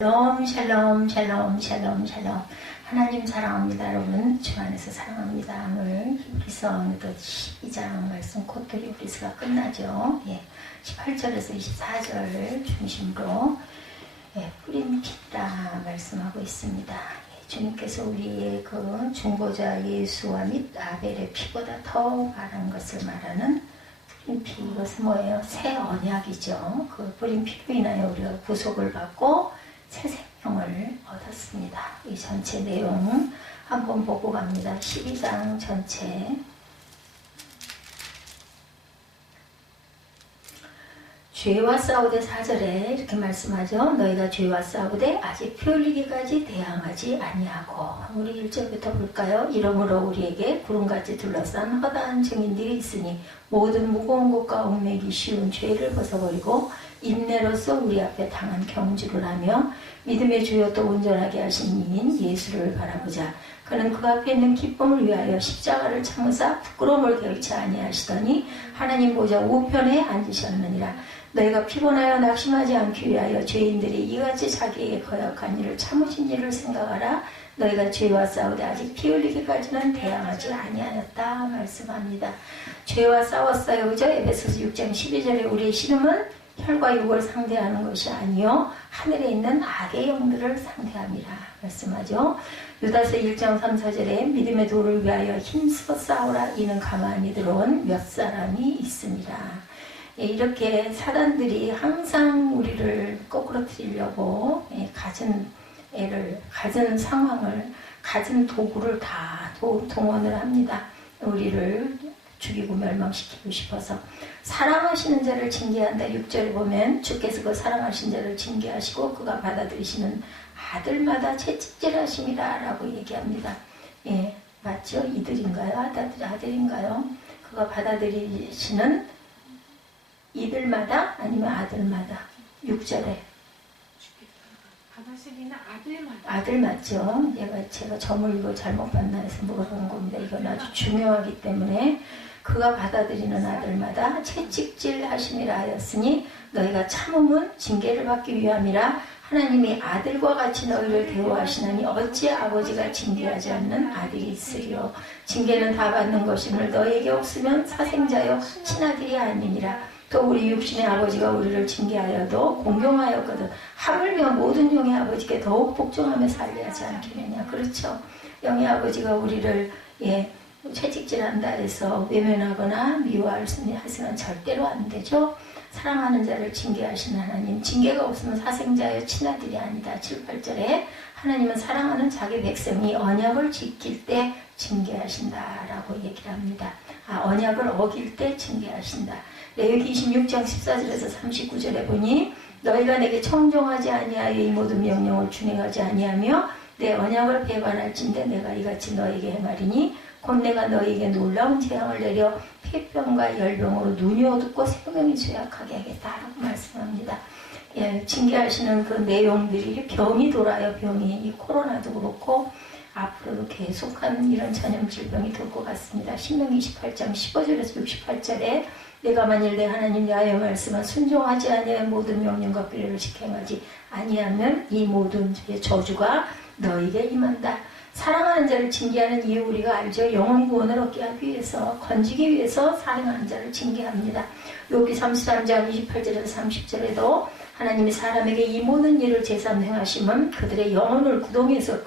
샬롬 샬롬 샬롬 샬롬 샬롬. 하나님 사랑합니다. 여러분 주 안에서 사랑합니다. 오늘 히브리서 어느덧 12장 말씀 곧 히브리서가 끝나죠. 18절에서 24절 중심으로 뿌린 피다 말씀하고 있습니다. 주님께서 우리의 그 중보자 예수와 및 아벨의 피보다 더 바른 것을 말하는 뿌린 피, 이것은 뭐예요? 새 언약이죠. 그 뿌린 피로 인하여 우리가 구속을 받고 새 생명을 얻었습니다. 이 전체 내용 한번 보고 갑니다. 12장 전체. 죄와 싸우되 4절에 이렇게 말씀하죠. 너희가 죄와 싸우되 아직 피 흘리기까지 대항하지 아니하고. 우리 1절부터 볼까요? 이러므로 우리에게 구름같이 둘러싼 허다한 증인들이 있으니 모든 무거운 것과 얽매기 쉬운 죄를 벗어버리고 인내로서 우리 앞에 당한 경주를 하며 믿음의 주여 또 온전하게 하신 이인 예수를 바라보자. 그는 그 앞에 있는 기쁨을 위하여 십자가를 참으사 부끄러움을 개의치 아니하시더니 하나님 보좌 우편에 앉으셨느니라. 너희가 피곤하여 낙심하지 않기 위하여 죄인들이 이같이 자기에게 거역한 일을 참으신 일을 생각하라. 너희가 죄와 싸우되 아직 피 흘리기까지는 대항하지 아니하였다 말씀합니다. 죄와 싸웠어요. 그죠? 에베소서 6장 12절에 우리의 씨름은 혈과 육을 상대하는 것이 아니요 하늘에 있는 악의 영들을 상대함이라 말씀하죠. 유다서 1장 3, 4절에 믿음의 도를 위하여 힘써 싸우라. 이는 가만히 들어온 몇 사람이 있습니다. 이렇게 사단들이 항상 우리를 거꾸로뜨리려고 가진 상황을, 가진 도구를 다 동원을 합니다. 우리를 죽이고 멸망시키고 싶어서. 사랑하시는 자를 징계한다. 6절에 보면 주께서 그 사랑하신 자를 징계하시고 그가 받아들이시는 아들마다 채찍질하심이라 라고 얘기합니다. 맞죠? 이들인가요? 아들인가요? 그가 받아들이시는 이들마다 아니면 아들마다. 6절에 받아들이는 아들마다. 아들 맞죠? 제가 점을 이거 잘못 봤나 해서 물어본 겁니다. 이건 아주 중요하기 때문에 그가 받아들이는 아들마다 채찍질 하심이라 하였으니 너희가 참음은 징계를 받기 위함이라. 하나님이 아들과 같이 너희를 대우하시나니 어찌 아버지가 징계하지 않는 아들이 있으리요. 징계는 다 받는 것임을 너희에게 없으면 사생자여 친아들이 아니니라. 또 우리 육신의 아버지가 우리를 징계하여도 공경하였거든 하물며 모든 영의 아버지께 더욱 복종하며 살려하지 않겠느냐. 그렇죠. 영의 아버지가 우리를 채찍질한다 해서 외면하거나 미워할 수는 절대로 안 되죠. 사랑하는 자를 징계하시는 하나님, 징계가 없으면 사생자여 친아들이 아니다. 7, 8절에 하나님은 사랑하는 자기 백성이 언약을 지킬 때 징계하신다라고 얘기를 합니다. 언약을 어길 때 징계하신다. 레위기 26장 14절에서 39절에 보니 너희가 내게 청종하지 아니하여 이 모든 명령을 준행하지 아니하며 내 언약을 배반할진대 내가 이같이 너에게 행하리니 곧 내가 너에게 놀라운 재앙을 내려 폐병과 열병으로 눈이 어둡고 생명이 쇠약하게 하겠다라고 말씀합니다. 징계하시는 그 내용들이 병이 돌아요. 병이 이 코로나도 그렇고 앞으로도 계속한 이런 전염질병이 돌 것 같습니다. 신명기 28장 15절에서 68절에 내가 만일 내 하나님 야훼 말씀을 순종하지 아니하여 모든 명령과 규례를 시행하지 아니하면 이 모든 저주가 너에게 임한다. 사랑하는 자를 징계하는 이유 우리가 알죠. 영혼 구원을 얻게 하기 위해서, 건지기 위해서 사랑하는 자를 징계합니다. 욥기 33장 28절에서 30절에도 하나님이 사람에게 이 모든 일을 제삼 행하시면 그들의 영혼을 구덩이에서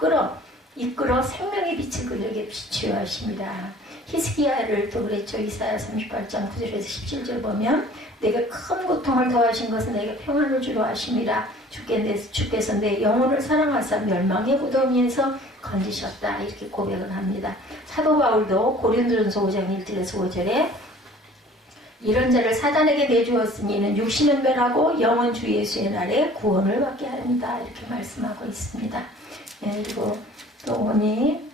이끌어 생명의 빛을 그들에게 비추어 하십니다. 히스기야를 또 그랬죠. 이사야 38장 9절에서 17절 보면 내게 큰 고통을 더하신 것은 내게 평안을 주려 하심이라. 주께서 내 영혼을 사랑하사 멸망의 무덤위에서 건지셨다. 이렇게 고백을 합니다. 사도 바울도 고린도전서 5장 1절에서 5절에 이런 자를 사단에게 내주었으니 이는 육신은 멸하고 영은 주 예수의 날에 구원을 받게 합니다. 이렇게 말씀하고 있습니다. 그리고 또 오니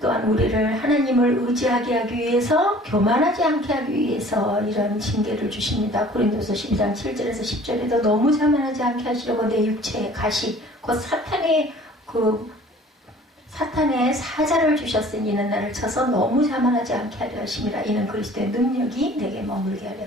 또한 우리를 하나님을 의지하게 하기 위해서, 교만하지 않게 하기 위해서 이런 징계를 주십니다. 고린도서 12장 7절에서 10절에도 너무 자만하지 않게 하시려고 내 육체의 가시, 곧 사탄의 사탄의 사자를 주셨으니 이는 나를 쳐서 너무 자만하지 않게 하려 하심이라. 이는 그리스도의 능력이 내게 머물게 하려.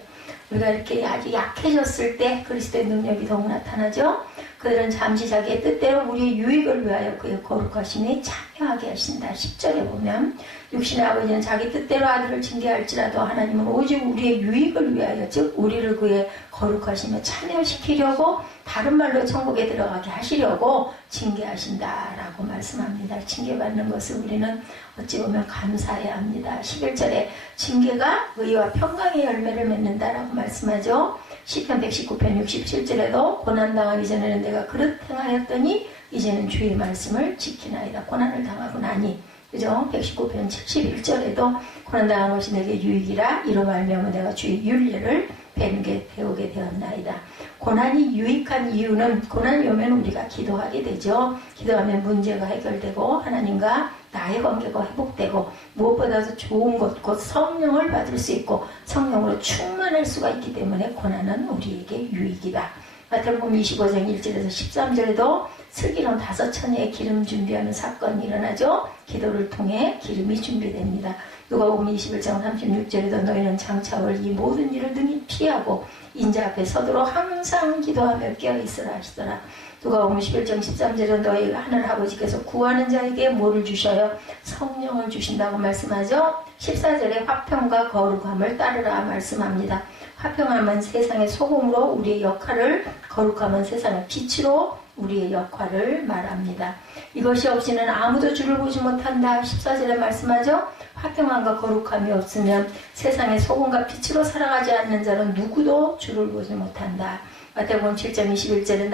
우리가 이렇게 아주 약해졌을 때 그리스도의 능력이 더욱 나타나죠. 그들은 잠시 자기의 뜻대로 우리의 유익을 위하여 그의 거룩하심에 참여하게 하신다. 10절에 보면 육신의 아버지는 자기 뜻대로 아들을 징계할지라도 하나님은 오직 우리의 유익을 위하여, 즉 우리를 그의 거룩하심에 참여시키려고, 다른 말로 천국에 들어가게 하시려고 징계하신다라고 말씀합니다. 징계받는 것을 우리는 어찌 보면 감사해야 합니다. 11절에 징계가 의와 평강의 열매를 맺는다라고 말씀하죠. 시편 119편 67절에도 고난당하기 전에는 내가 그릇 행하였더니 이제는 주의 말씀을 지키나이다. 고난을 당하고 나니, 그죠? 119편 71절에도 고난당한 것이 내게 유익이라 이로 말미암아 내가 주의 윤례를 배우게 되었나이다. 고난이 유익한 이유는, 고난이 오면 우리가 기도하게 되죠. 기도하면 문제가 해결되고 하나님과 나의 관계가 회복되고 무엇보다도 좋은 것, 곧 성령을 받을 수 있고 성령으로 충만할 수가 있기 때문에 고난은 우리에게 유익이다. 마태복음 25장 1절에서 13절에도 슬기로운 5처녀의 기름 준비하는 사건이 일어나죠. 기도를 통해 기름이 준비됩니다. 누가복음 21장 36절에도 너희는 장차올 이 모든 일을 능히 피하고 인자 앞에 서도록 항상 기도하며 깨어있으라 하시더라. 누가복음 11장 13절은 너희 하늘 아버지께서 구하는 자에게 뭐를 주셔요? 성령을 주신다고 말씀하죠. 14절에 화평과 거룩함을 따르라 말씀합니다. 화평함은 세상의 소금으로 우리의 역할을, 거룩함은 세상의 빛으로 우리의 역할을 말합니다. 이것이 없이는 아무도 주를 보지 못한다. 14절에 말씀하죠. 화평함과 거룩함이 없으면 세상의 소금과 빛으로 살아가지 않는 자는 누구도 주를 보지 못한다. 마태복음 7장 21절에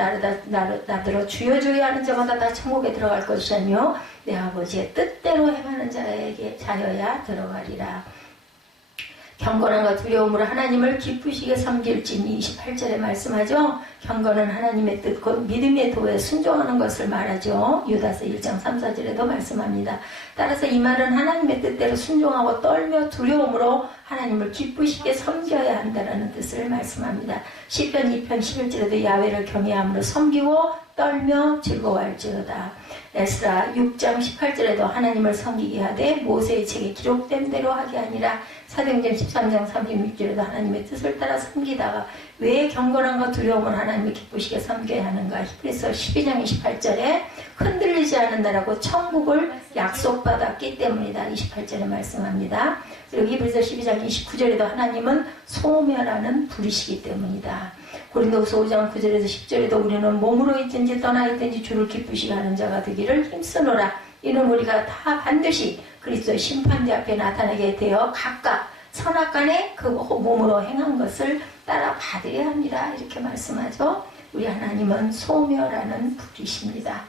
나더러 주여 주여 하는 자마다 다 천국에 들어갈 것이라며 내 아버지의 뜻대로 행하는 자여야 들어가리라. 경건함과 두려움으로 하나님을 기쁘시게 섬길지니 28절에 말씀하죠. 경건은 하나님의 뜻, 곧 믿음의 도에 순종하는 것을 말하죠. 유다서 1장 3, 4절에도 말씀합니다. 따라서 이 말은 하나님의 뜻대로 순종하고 떨며 두려움으로 하나님을 기쁘시게 섬겨야 한다는 뜻을 말씀합니다. 시편 2편 11절에도 야훼를 경외함으로 섬기고 떨며 즐거워할지어다. 에스라 6장 18절에도 하나님을 섬기게 하되 모세의 책에 기록된 대로 하게 아니라 사도행전 13장 36절에도 하나님의 뜻을 따라 섬기다가 왜 경건함과 두려움을 하나님을 기쁘시게 섬겨야 하는가. 히브리서 12장 28절에 흔들리지 않는다라고 천국을 약속받았기 때문이다. 28절에 말씀합니다. 그리고 히브리서 12장 29절에도 하나님은 소멸하는 불이시기 때문이다. 고린도후서 5장 9절에서 10절에도 우리는 몸으로 있든지 떠나 있든지 주를 기쁘시게 하는 자가 되기를 힘쓰노라. 이는 우리가 다 반드시 그리스도의 심판대 앞에 나타나게 되어 각각 선악간에 그 몸으로 행한 것을 따라 받아야 합니다. 이렇게 말씀하죠. 우리 하나님은 소멸하는 불이십니다.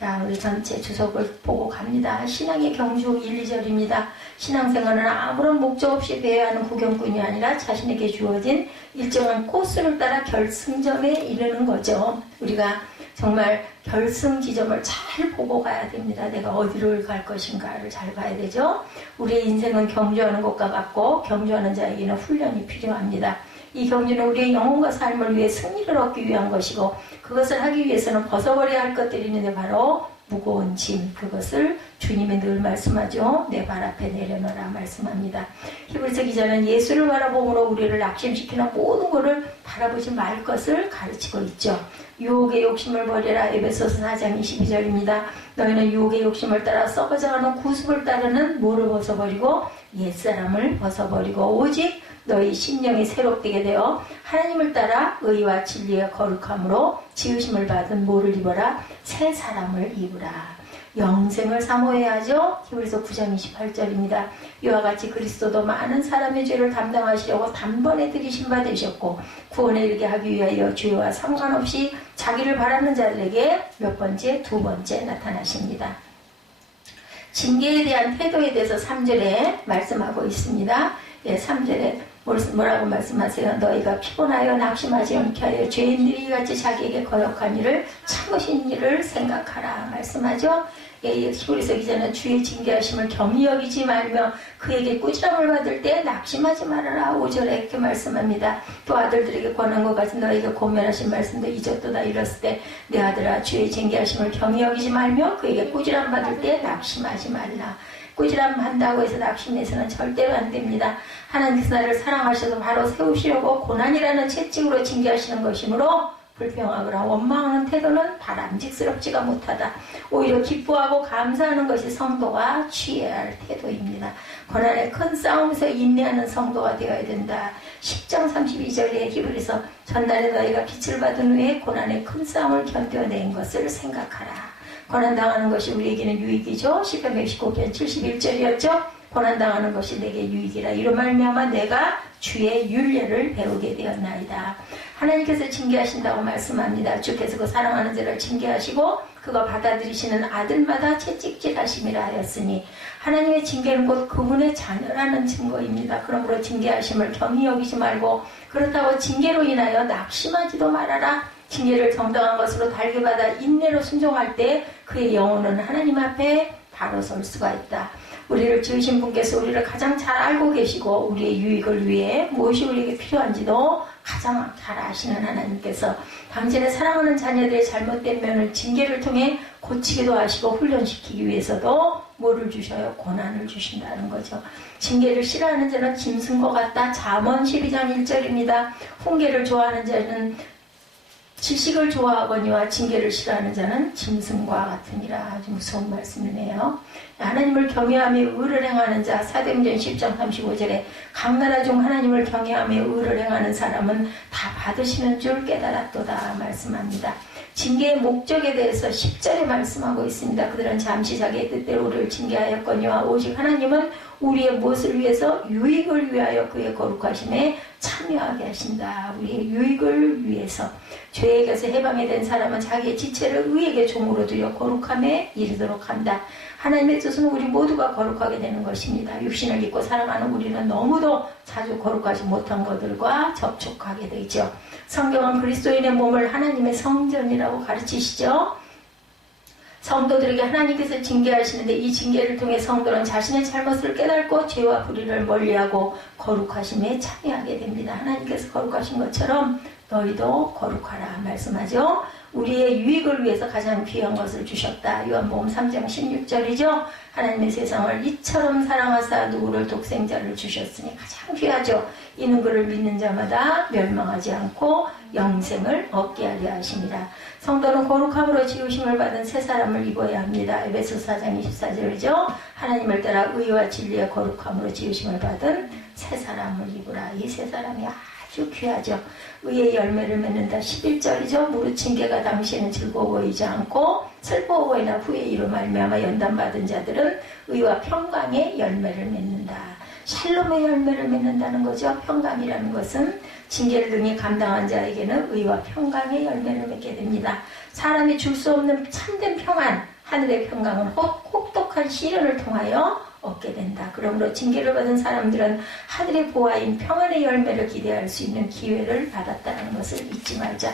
자, 우리 전체 주석을 보고 갑니다. 신앙의 경주 1, 2절입니다. 신앙생활은 아무런 목적 없이 배워야 하는 구경꾼이 아니라 자신에게 주어진 일정한 코스를 따라 결승점에 이르는 거죠. 우리가 정말 결승 지점을 잘 보고 가야 됩니다. 내가 어디를 갈 것인가를 잘 봐야 되죠. 우리의 인생은 경주하는 것과 같고 경주하는 자에게는 훈련이 필요합니다. 이 경주는 우리의 영혼과 삶을 위해 승리를 얻기 위한 것이고 그것을 하기 위해서는 벗어버려야 할 것들이 있는데 바로 무거운 짐, 그것을 주님이 늘 말씀하죠. 내 발 앞에 내려놓으라 말씀합니다. 히브리서 기자는 예수를 바라보므로 우리를 낙심시키는 모든 것을 바라보지 말 것을 가르치고 있죠. 유혹의 욕심을 버리라. 에베소서 4장 22절입니다. 너희는 유혹의 욕심을 따라 썩어져가는 구습을 따르는 뭐를 벗어버리고 옛사람을 벗어버리고 오직 너희 심령이 새롭게 되어 하나님을 따라 의와 진리의 거룩함으로 지으심을 받은 뭐를 입어라? 새 사람을 입으라. 영생을 사모해야 하죠. 히브리서 9장 28절입니다. 이와 같이 그리스도도 많은 사람의 죄를 담당하시려고 단번에 들이신 바 되셨고 구원에 이르게 하기 위하여 죄와 상관없이 자기를 바라는 자들에게 몇 번째? 두 번째 나타나십니다. 징계에 대한 태도에 대해서 3절에 말씀하고 있습니다. 3절에 뭐라고 말씀하세요? 너희가 피곤하여 낙심하지 않게 하여 죄인들이 같이 자기에게 거역한 일을 참으신 일을 생각하라 말씀하죠. 히브리서 기자는 주의 징계하심을 겸히 여기지 말며 그에게 꾸지람을 받을 때 낙심하지 말아라 5절에 이렇게 말씀합니다. 또 아들들에게 권한 것 같은 너희에게 고면하신 말씀도 잊었도다 이랬을 때 내 아들아 주의 징계하심을 겸히 여기지 말며 그에게 꾸지람 받을 때 낙심하지 말라. 꾸지람 한다고 해서 낙심해서는 절대로 안 됩니다. 하나님께서 나를 사랑하셔서 바로 세우시려고 고난이라는 채찍으로 징계하시는 것이므로 불평하거나 원망하는 태도는 바람직스럽지가 못하다. 오히려 기뻐하고 감사하는 것이 성도가 취해야 할 태도입니다. 고난의 큰 싸움에서 인내하는 성도가 되어야 된다. 10장 32절에 히브리서 전날에 너희가 빛을 받은 후에 고난의 큰 싸움을 견뎌낸 것을 생각하라. 고난당하는 것이 우리에게는 유익이죠. 시편 119편 71절이었죠. 고난당하는 것이 내게 유익이라. 이로 말미암아 내가 주의 율례를 배우게 되었나이다. 하나님께서 징계하신다고 말씀합니다. 주께서 그 사랑하는 자를 징계하시고 그가 받아들이시는 아들마다 채찍질하심이라 하였으니 하나님의 징계는 곧 그분의 자녀라는 증거입니다. 그러므로 징계하심을 겸히 여기지 말고 그렇다고 징계로 인하여 낙심하지도 말아라. 징계를 정당한 것으로 달게 받아 인내로 순종할 때 그의 영혼은 하나님 앞에 바로 설 수가 있다. 우리를 지으신 분께서 우리를 가장 잘 알고 계시고 우리의 유익을 위해 무엇이 우리에게 필요한지도 가장 잘 아시는 하나님께서 당신의 사랑하는 자녀들의 잘못된 면을 징계를 통해 고치기도 하시고 훈련시키기 위해서도 뭐를 주셔요? 고난을 주신다는 거죠. 징계를 싫어하는 자는 짐승과 같다. 잠언 12장 1절입니다. 훈계를 좋아하는 자는 지식을 좋아하거니와 징계를 싫어하는 자는 짐승과 같으니라. 아주 무서운 말씀이네요. 하나님을 경외하며 의를 행하는 자 사도행전 10장 35절에 각 나라 중 하나님을 경외하며 의를 행하는 사람은 다 받으시는 줄 깨달았도다 말씀합니다. 징계의 목적에 대해서 10절에 말씀하고 있습니다. 그들은 잠시 자기의 뜻대로 우리를 징계하였거니와 오직 하나님은 우리의 무엇을 위해서? 유익을 위하여 그의 거룩하심에 참여하게 하신다. 우리의 유익을 위해서. 죄에게서 해방이 된 사람은 자기의 지체를 의에게 종으로 두여 거룩함에 이르도록 한다. 하나님의 뜻은 우리 모두가 거룩하게 되는 것입니다. 육신을 입고 살아가는 우리는 너무도 자주 거룩하지 못한 것들과 접촉하게 되죠. 성경은 그리스도인의 몸을 하나님의 성전이라고 가르치시죠. 성도들에게 하나님께서 징계하시는데 이 징계를 통해 성도는 자신의 잘못을 깨닫고 죄와 불의를 멀리하고 거룩하심에 참여하게 됩니다. 하나님께서 거룩하신 것처럼 너희도 거룩하라 말씀하죠. 우리의 유익을 위해서 가장 귀한 것을 주셨다. 요한복음 3장 16절이죠. 하나님의 세상을 이처럼 사랑하사 누구를 독생자를 주셨으니 가장 귀하죠. 이는 그를 믿는 자마다 멸망하지 않고 영생을 얻게 하려 하심이라. 성도는 거룩함으로 지으심을 받은 새 사람을 입어야 합니다. 에베소 4장 24절이죠. 하나님을 따라 의와 진리의 거룩함으로 지으심을 받은 새 사람을 입으라. 이 새 사람이 아주 귀하죠. 의의 열매를 맺는다. 11절이죠. 무릇 징계가 당시에는 즐거워 보이지 않고 슬퍼 보이나 후에 이로 말미암아 연단받은 자들은 의와 평강의 열매를 맺는다. 샬롬의 열매를 맺는다는 거죠. 평강이라는 것은 징계를 능히 감당한 자에게는 의와 평강의 열매를 맺게 됩니다. 사람이 줄 수 없는 참된 평안, 하늘의 평강은 혹독한 시련을 통하여 얻게 된다. 그러므로 징계를 받은 사람들은 하늘의 보화인 평안의 열매를 기대할 수 있는 기회를 받았다는 것을 잊지 말자.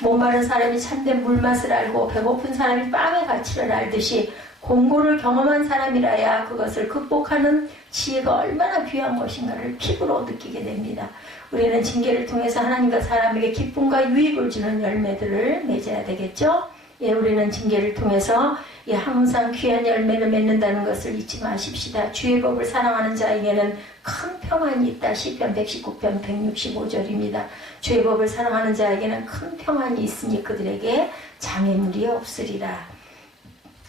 목마른 사람이 참된 물맛을 알고 배고픈 사람이 빵의 가치를 알듯이 공고를 경험한 사람이라야 그것을 극복하는 지혜가 얼마나 귀한 것인가를 피부로 느끼게 됩니다. 우리는 징계를 통해서 하나님과 사람에게 기쁨과 유익을 주는 열매들을 맺어야 되겠죠? 우리는 징계를 통해서 항상 귀한 열매를 맺는다는 것을 잊지 마십시다. 주의 법을 사랑하는 자에게는 큰 평안이 있다. 시편 119편 165절입니다. 주의 법을 사랑하는 자에게는 큰 평안이 있으니 그들에게 장애물이 없으리라.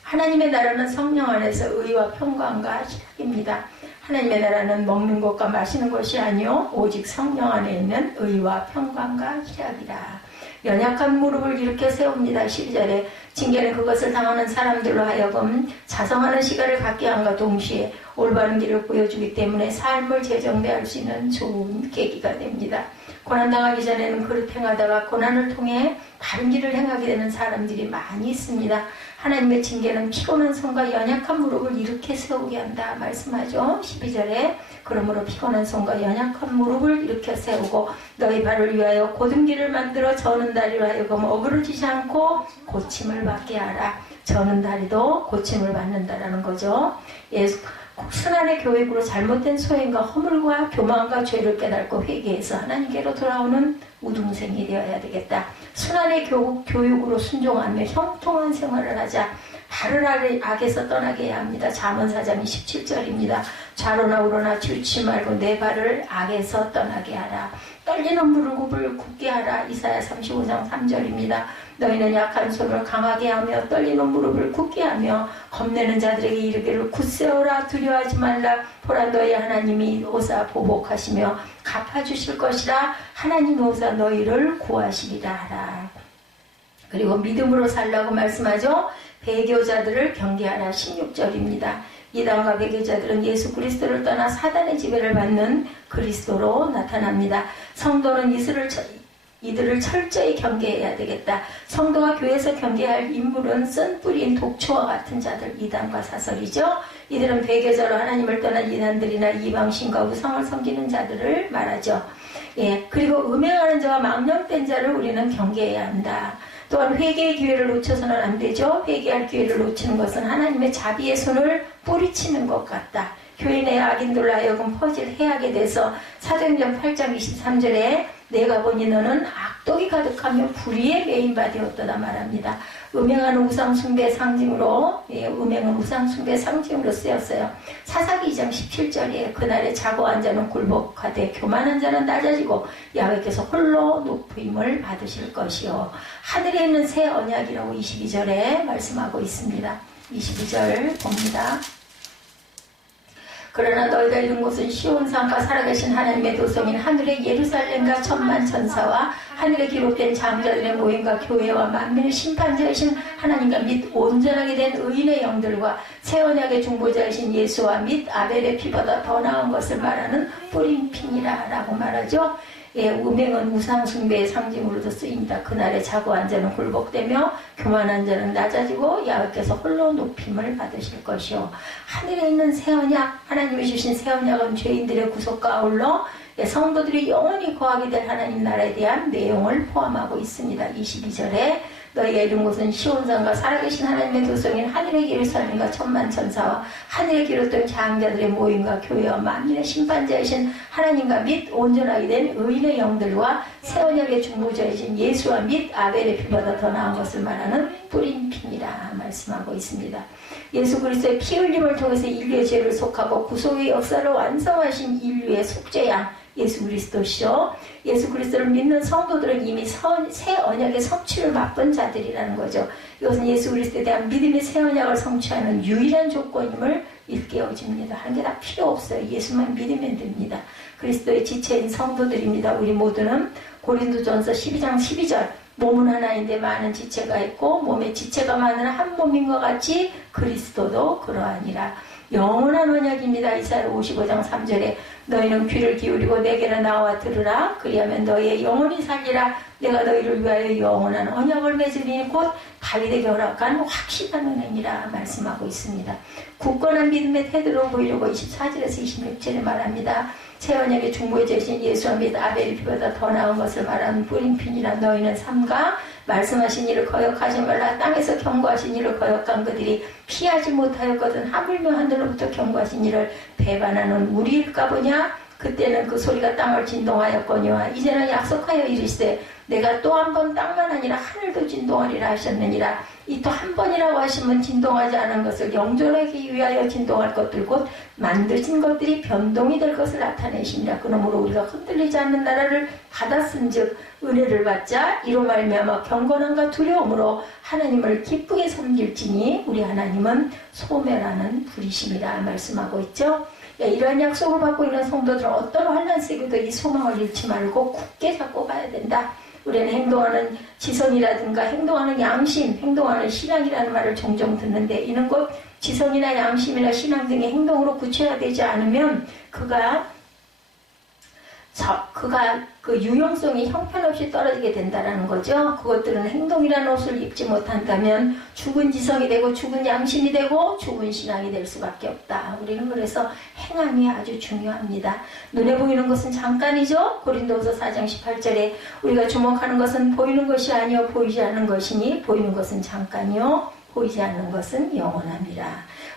하나님의 나라는 성령 안에서 의와 평강과 희락입니다. 하나님의 나라는 먹는 것과 마시는 것이 아니요 오직 성령 안에 있는 의와 평강과 희락이라. 연약한 무릎을 일으켜 세웁니다. 12절에 징계는 그것을 당하는 사람들로 하여금 자성하는 시간을 갖게 함과 동시에 올바른 길을 보여주기 때문에 삶을 재정비할 수 있는 좋은 계기가 됩니다. 고난당하기 전에는 그릇 행하다가 고난을 통해 바른 길을 행하게 되는 사람들이 많이 있습니다. 하나님의 징계는 피곤한 손과 연약한 무릎을 일으켜 세우게 한다 말씀하죠. 12절에 그러므로 피곤한 손과 연약한 무릎을 일으켜 세우고 너희 발을 위하여 고든 길을 만들어 저는 다리로 하여금 어그러지지 않고 고침을 받게 하라. 저는 다리도 고침을 받는다라는 거죠. 순환의 교육으로 잘못된 소행과 허물과 교만과 죄를 깨닫고 회개해서 하나님께로 돌아오는 우등생이 되어야 되겠다. 순환의 교육으로 순종하며 형통한 생활을 하자. 발을 악에서 떠나게 해야 합니다. 잠언 4장 27절입니다. 좌로나 우로나 치우치지 말고 내 발을 악에서 떠나게 하라. 떨리는 무릎을 굳게 하라. 이사야 35장 3절입니다. 너희는 약한 손을 강하게 하며 떨리는 무릎을 굳게 하며 겁내는 자들에게 이르기를 굳세어라. 두려워하지 말라. 보라 너희 하나님이 오사 보복하시며 갚아주실 것이라. 하나님 오사 너희를 구하시리라 하라. 그리고 믿음으로 살라고 말씀하죠. 배교자들을 경계하라. 16절입니다. 이단과 배교자들은 예수 그리스도를 떠나 사단의 지배를 받는 그리스도로 나타납니다. 성도는 이들을 철저히 경계해야 되겠다. 성도가 교회에서 경계할 인물은 쓴뿌리인 독초와 같은 자들, 이단과 사설이죠. 이들은 배교자로 하나님을 떠난 이단들이나 이방신과 우상을 섬기는 자들을 말하죠. 그리고 음행하는 자와 망령된 자를 우리는 경계해야 한다. 또한 회개의 기회를 놓쳐서는 안 되죠. 회개할 기회를 놓치는 것은 하나님의 자비의 손을 뿌리치는 것 같다. 교회 내 악인들로 하여금 퍼질해하게 돼서 사도행전 8장 23절에 내가 보니 너는 악독이 가득하며 불의에 메인 바 되었다 말합니다. 음행하는 우상숭배 상징으로, 음행은 우상숭배 상징으로 쓰였어요. 사사기 2장 17절에 그날에 자고 한 자는 굴복하되 교만한 자는 낮아지고 야훼께서 홀로 높임을 받으실 것이요. 하늘에 있는 새 언약이라고 22절에 말씀하고 있습니다. 22절 봅니다. 그러나 너희가 이룬 곳은 시온산과 살아계신 하나님의 도성인 하늘의 예루살렘과 천만 천사와 하늘에 기록된 장자들의 모임과 교회와 만민의 심판자이신 하나님과 및 온전하게 된 의인의 영들과 새 언약의 중보자이신 예수와 및 아벨의 피보다 더 나은 것을 말하는 뿌림핀이라 라고 말하죠. 음행은 우상숭배의 상징으로도 쓰입니다. 그날에 자고 한 자는 굴복되며 교만한 자는 낮아지고 야훼께서 홀로 높임을 받으실 것이요. 하늘에 있는 새 언약, 하나님이 주신 새 언약은 죄인들의 구속과 아울러 성도들이 영원히 거하게 될 하나님 나라에 대한 내용을 포함하고 있습니다. 22절에 너희가 이룬 곳은 시온산과 살아계신 하나님의 도성인 하늘의 예루살렘과 천만 천사와 하늘에 기록된 장자들의 모임과 교회와 만민의 심판자이신 하나님과 및 온전하게 된 의인의 영들과 새 언약의 중보자이신 예수와 및 아벨의 피보다 더 나은 것을 말하는 뿌림핀이라 말씀하고 있습니다. 예수 그리스도의 피 흘림을 통해서 인류의 죄를 속하고 구속의 역사를 완성하신 인류의 속죄양 예수 그리스도시요. 예수 그리스도를 믿는 성도들은 이미 새 언약의 성취를 맛본 자들이라는 거죠. 이것은 예수 그리스도에 대한 믿음의 새 언약을 성취하는 유일한 조건임을 일깨워줍니다. 하는 게 다 필요 없어요. 예수만 믿으면 됩니다. 그리스도의 지체인 성도들입니다. 우리 모두는 고린도전서 12장 12절 몸은 하나인데 많은 지체가 있고 몸의 지체가 많은 한 몸인 것 같이 그리스도도 그러하니라. 영원한 언약입니다. 이사야 55장 3절에 너희는 귀를 기울이고 내게로 나와 들으라. 그리하면 너희의 영혼이 살리라. 내가 너희를 위하여 영원한 언약을 맺으니 곧 다윗에게 허락한 확실한 은혜니라 말씀하고 있습니다. 굳건한 믿음의 태도로 보이려고 24절에서 26절에 말합니다. 새 언약의 중보자이신 예수와 및 아벨의 피보다 더 나은 것을 말하는 뿌림핀이라. 너희는 삼가 말씀하신 일을 거역하지 말라. 땅에서 경고하신 일을 거역한 그들이 피하지 못하였거든. 하물며 하늘로부터 경고하신 일을 배반하는 우리일까 보냐. 그때는 그 소리가 땅을 진동하였거니와 이제는 약속하여 이르시되 내가 또 한 번 땅만 아니라 하늘도 진동하리라 하셨느니라. 이 또 한 번이라고 하시면 진동하지 않은 것을 영존하기 위하여 진동할 것들 곧 만드신 것들이 변동이 될 것을 나타내십니다. 그러므로 우리가 흔들리지 않는 나라를 받았은즉 은혜를 받자. 이로 말미암아 경건함과 두려움으로 하나님을 기쁘게 섬길지니 우리 하나님은 소멸하는 불이심이라 말씀하고 있죠. 이러한 약속을 받고 있는 성도들은 어떤 환난 속에도 이 소망을 잃지 말고 굳게 잡고 가야 된다. 우리는 행동하는 지성이라든가 행동하는 양심, 행동하는 신앙이라는 말을 종종 듣는데 이는 곧 지성이나 양심이나 신앙 등의 행동으로 굳혀야 되지 않으면 그가 그가 그 유용성이 형편없이 떨어지게 된다라는 거죠. 그것들은 행동이라는 옷을 입지 못한다면 죽은 지성이 되고 죽은 양심이 되고 죽은 신앙이 될 수밖에 없다. 우리는 그래서 행함이 아주 중요합니다. 눈에 보이는 것은 잠깐이죠. 고린도후서 4장 18절에 우리가 주목하는 것은 보이는 것이 아니요 보이지 않는 것이니 보이는 것은 잠깐이요 보이지 않는 것은 영원합니다.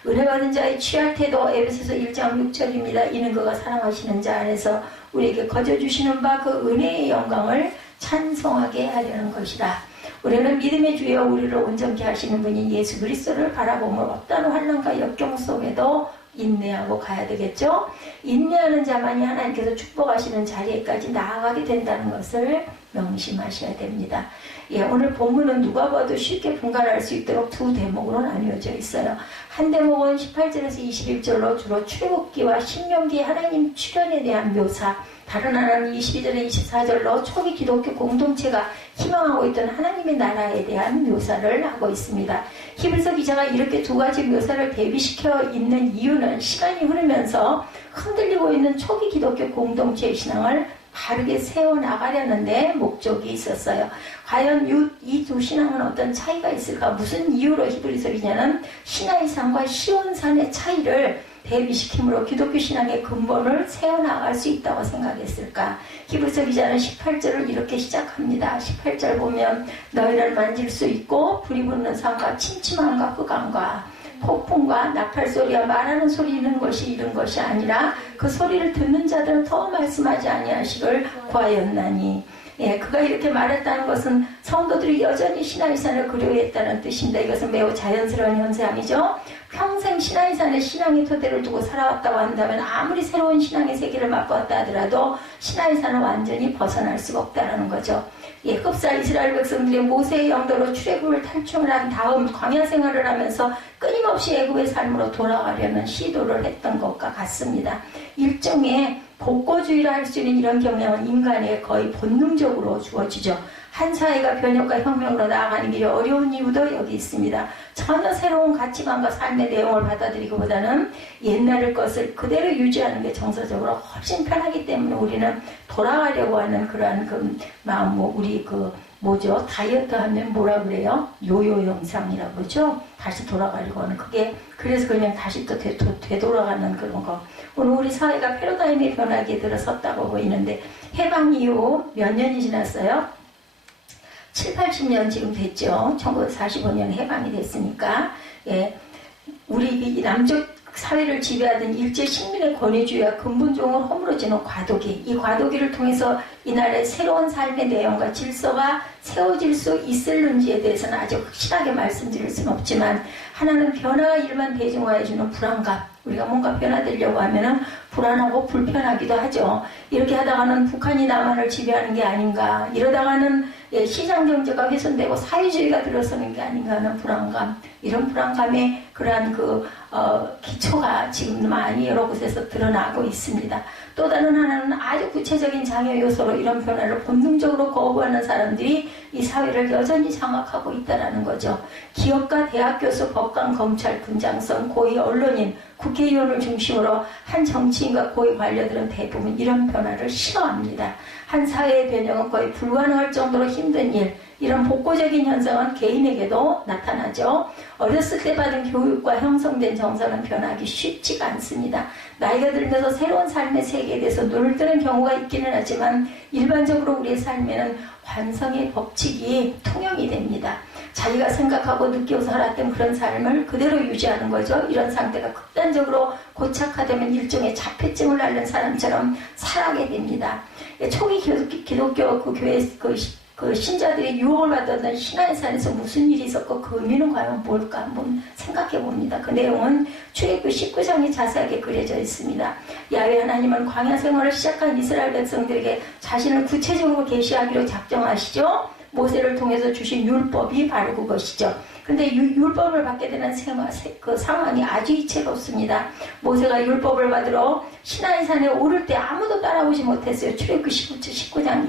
은혜 받은 자의 취할 태도 에베소서 1장 6절입니다. 이는 그가 사랑하시는 자 안에서 우리에게 거저주시는 바 그 은혜의 영광을 찬송하게 하려는 것이다. 우리는 믿음의 주여 우리를 온전케 하시는 분인 예수 그리스도를 바라보며 어떠한 환난과 역경 속에도 인내하고 가야 되겠죠. 인내하는 자만이 하나님께서 축복하시는 자리에까지 나아가게 된다는 것을 명심하셔야 됩니다. 예, 오늘 본문은 누가 봐도 쉽게 분간할 수 있도록 두 대목으로 나뉘어져 있어요. 한 대목은 18절에서 21절로 주로 출애굽기와 신명기 하나님 출현에 대한 묘사, 다른 하나는 22절에 24절로 초기 기독교 공동체가 희망하고 있던 하나님의 나라에 대한 묘사를 하고 있습니다. 히브리서 기자가 이렇게 두 가지 묘사를 대비시켜 있는 이유는 시간이 흐르면서 흔들리고 있는 초기 기독교 공동체의 신앙을 바르게 세워나가려는데 목적이 있었어요. 과연 이 두 신앙은 어떤 차이가 있을까? 무슨 이유로 히브리서 기자는 시나이산과 시온산의 차이를 대비시킴으로 기독교 신앙의 근본을 세워나갈 수 있다고 생각했을까? 히브리서 기자는 18절을 이렇게 시작합니다. 18절 보면 너희를 만질 수 있고 불이 붙는 산과 침침함과 흑암과 폭풍과 나팔소리와 말하는 소리 있는 것이 이런 것이 아니라 그 소리를 듣는 자들은 더 말씀하지 아니하시길 구하였나니. 예, 그가 이렇게 말했다는 것은 성도들이 여전히 시나이산을 그리워했다는 뜻입니다. 이것은 매우 자연스러운 현상이죠. 평생 시나이산의 신앙의 토대를 두고 살아왔다고 한다면 아무리 새로운 신앙의 세계를 맛보았다 하더라도 시나이산은 완전히 벗어날 수가 없다는 거죠. 예, 흡사 이스라엘 백성들이 모세의 영도로 출애굽을 탈출을 한 다음 광야 생활을 하면서 끊임없이 애굽의 삶으로 돌아가려는 시도를 했던 것과 같습니다. 일종의 복고주의라 할 수 있는 이런 경향은 인간에 거의 본능적으로 주어지죠. 한 사회가 변혁과 혁명으로 나아가는 길이 어려운 이유도 여기 있습니다. 전혀 새로운 가치관과 삶의 내용을 받아들이기보다는 옛날의 것을 그대로 유지하는 게 정서적으로 훨씬 편하기 때문에 우리는 돌아가려고 하는 그러한 그 마음, 다이어트 하면 뭐라 그래요? 요요 현상이라고 그러죠? 다시 돌아가려고 하는 그게, 그래서 그냥 다시 또 되돌아가는 그런 거. 오늘 우리 사회가 패러다임의 변화기에 들어섰다고 보이는데, 해방 이후 몇 년이 지났어요? 7, 80년 지금 됐죠. 1945년 해방이 됐으니까. 예, 우리 이 남쪽 사회를 지배하던 일제 식민의 권위주의와 근본적으로 허물어지는 과도기, 이 과도기를 통해서 이날의 새로운 삶의 내용과 질서가 세워질 수 있을는지에 대해서는 아주 확실하게 말씀드릴 수는 없지만, 하나는 변화가 일반 대중화해주는 불안감, 우리가 뭔가 변화되려고 하면은 불안하고 불편하기도 하죠. 이렇게 하다가는 북한이 남한을 지배하는 게 아닌가, 이러다가는 시장 경제가 훼손되고 사회주의가 들어서는 게 아닌가 하는 불안감, 이런 불안감의 그러한 기초가 지금 많이 여러 곳에서 드러나고 있습니다. 또 다른 하나는 아주 구체적인 장애 요소로 이런 변화를 본능적으로 거부하는 사람들이 이 사회를 여전히 장악하고 있다는 거죠. 기업가, 대학 교수, 법관, 검찰, 군장성, 고위 언론인, 국회의원을 중심으로 한 정치인과 고위 관료들은 대부분 이런 변화를 싫어합니다. 한 사회의 변형은 거의 불가능할 정도로 힘든 일, 이런 복고적인 현상은 개인에게도 나타나죠. 어렸을 때 받은 교육과 형성된 정서는 변하기 쉽지가 않습니다. 나이가 들면서 새로운 삶의 세계에 대해서 눈을 뜨는 경우가 있기는 하지만 일반적으로 우리의 삶에는 환상의 법칙이 통용이 됩니다. 자기가 생각하고 느끼고 살았던 그런 삶을 그대로 유지하는 거죠. 이런 상태가 극단적으로 고착화되면 일종의 자폐증을 앓는 사람처럼 살아가게 됩니다. 초기 기독교 교회 신자들이 유혹을 받았던 시나이산에서 무슨 일이 있었고 그 의미는 과연 뭘까 한번 생각해 봅니다. 그 내용은 출애굽기 19장에 자세하게 그려져 있습니다. 야훼 하나님은 광야 생활을 시작한 이스라엘 백성들에게 자신을 구체적으로 계시하기로 작정하시죠. 모세를 통해서 주신 율법이 바로 그것이죠. 근데 율법을 받게 되는 상황이 아주 이채롭습니다. 모세가 율법을 받으러 시나이산에 오를 때 아무도 따라오지 못했어요. 출애굽기 19장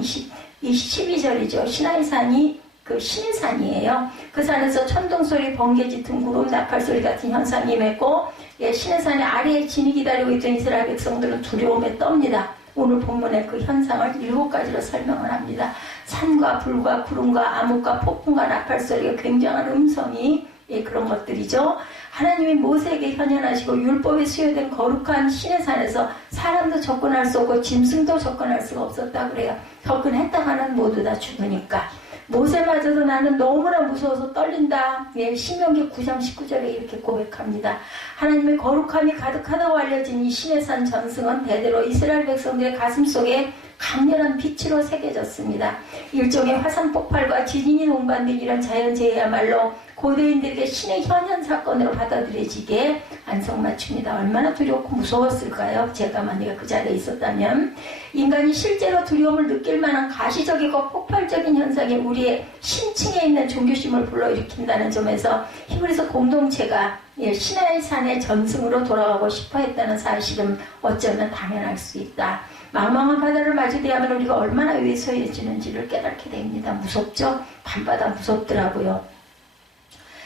12절이죠. 시나이산이 신의 산이에요. 그 산에서 천둥소리, 번개짓음, 구름, 나팔소리 같은 현상이 임했고, 신의 산의 아래에 진이 기다리고 있던 이스라엘 백성들은 두려움에 떱니다. 오늘 본문의 그 현상을 7가지로 설명을 합니다. 산과 불과 구름과 암흑과 폭풍과 나팔소리가 굉장한 음성이 그런 것들이죠. 하나님이 모세에게 현현하시고 율법에 수여된 거룩한 신의 산에서 사람도 접근할 수 없고 짐승도 접근할 수가 없었다 그래요. 접근했다가는 모두 다 죽으니까. 모세마저도 나는 너무나 무서워서 떨린다. 신명기 9장 19절에 이렇게 고백합니다. 하나님의 거룩함이 가득하다고 알려진 이 신의 산 전승은 대대로 이스라엘 백성들의 가슴속에 강렬한 빛으로 새겨졌습니다. 일종의 화산 폭발과 지진이 동반된 이런 자연재해야말로 고대인들에게 신의 현현 사건으로 받아들여지게 안성맞춤니다. 얼마나 두렵고 무서웠을까요? 제가 만약에 그 자리에 있었다면. 인간이 실제로 두려움을 느낄 만한 가시적이고 폭발적인 현상이 우리의 심층에 있는 종교심을 불러일으킨다는 점에서 히브리서 공동체가 신의 산의 전승으로 돌아가고 싶어 했다는 사실은 어쩌면 당연할 수 있다. 망망한 바다를 마주대하면 우리가 얼마나 왜소해지는지를 깨닫게 됩니다. 무섭죠? 밤바다 무섭더라고요.